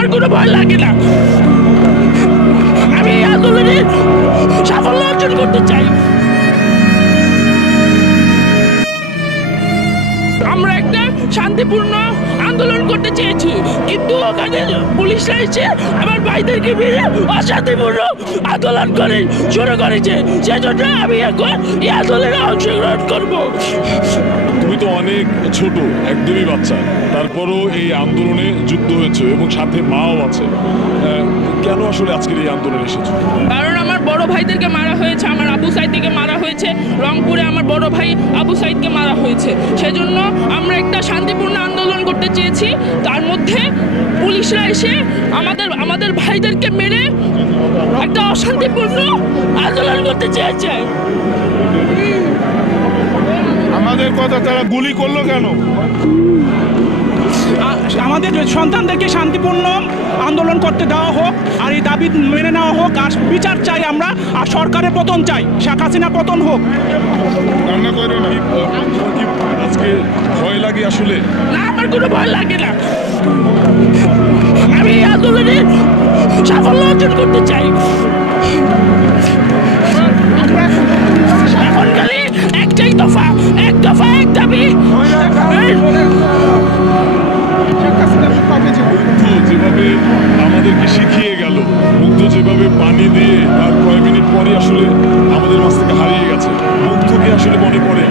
আমার কোনো ভয় লাগে না। আমি এই আন্দোলনে সাফল্য অর্জন করতে চাই। আমরা একটা শান্তিপূর্ণ আন্দোলন করতে চেয়েছি, কিন্তু ওখানে পুলিশরা এসে আমার ভাইদেরকে মেরে অশান্তিপূর্ণ আন্দোলন করে শুরু করেছে। সেজন্য আমি এখন এই আন্দোলনে অংশগ্রহণ করব। তুমি তো অনেক ছোট, একদমই বাচ্চা। তারপরও এই আন্দোলনে যুক্ত হয়েছে এবং সাথে মাও আছে। কেন আসলে আজকের এই আন্দোলনে এসেছ? কারণ আমার বড় ভাইদেরকে মারা হয়েছে, আমার আবু সাইদকে মারা হয়েছে, রংপুরে আমার বড় ভাই আবু সাইদকে মারা হয়েছে। সেজন্য আমরা একটা শান্তিপূর্ণ আন্দোলন করতে চেয়েছি। তার মধ্যে পুলিশরা এসে আমাদের আমাদের ভাইদেরকে মেরে একটা অশান্তিপূর্ণ আন্দোলন করতে চেয়েছে। আমাদের কথা তারা গুলি করল কেন? আমাদের সন্তানদেরকে শান্তিপূর্ণ আন্দোলন করতে দেওয়া হোক আর এই দাবি মেনে নেওয়া হোক আর বিচার চাই আমরা আর সরকারের পতন চাই শেখ হাসিনা পতন হোক। রান্না করো আজকে ভয় লাগে আসলে? না আমার কোনো ভয় লাগে না। আমি আন্দোলনে সাফল্য অর্জন করতে চাই। আসলে মনে পড়ে।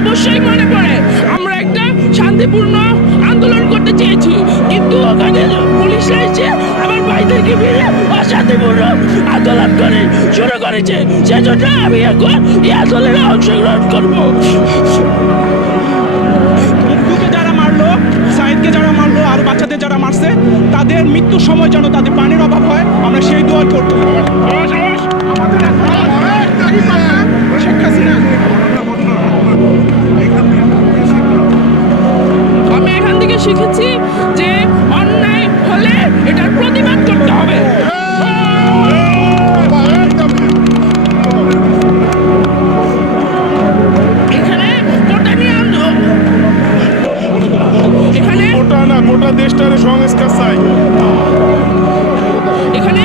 অবশ্যই মনে পড়ে। আমরা একটা শান্তিপূর্ণ আন্দোলন করতে চেয়েছি। কিন্তু ওখানে পুলিশরা এসে আমার ভাইদেরকে মেরে অশান্তিপূর্ণ আন্দোলন করে শুরু করেছে। সেজন্য আমি এখন এই আন্দোলনে অংশগ্রহণ করব। মুগ্ধকে যারা মারলো সাইদকে যারা মারলো আর বাচ্চাদের যারা মারছে তাদের মৃত্যুর সময় যেন তাদের পানির অভাব হয় আমরা সেই দোয়া করব। শেখ শিখেছি যে অন্যায় হলে এটার প্রতিবাদ করতে হবে। এখানে গোটা দেশটার সংস্কার চাই। এখানে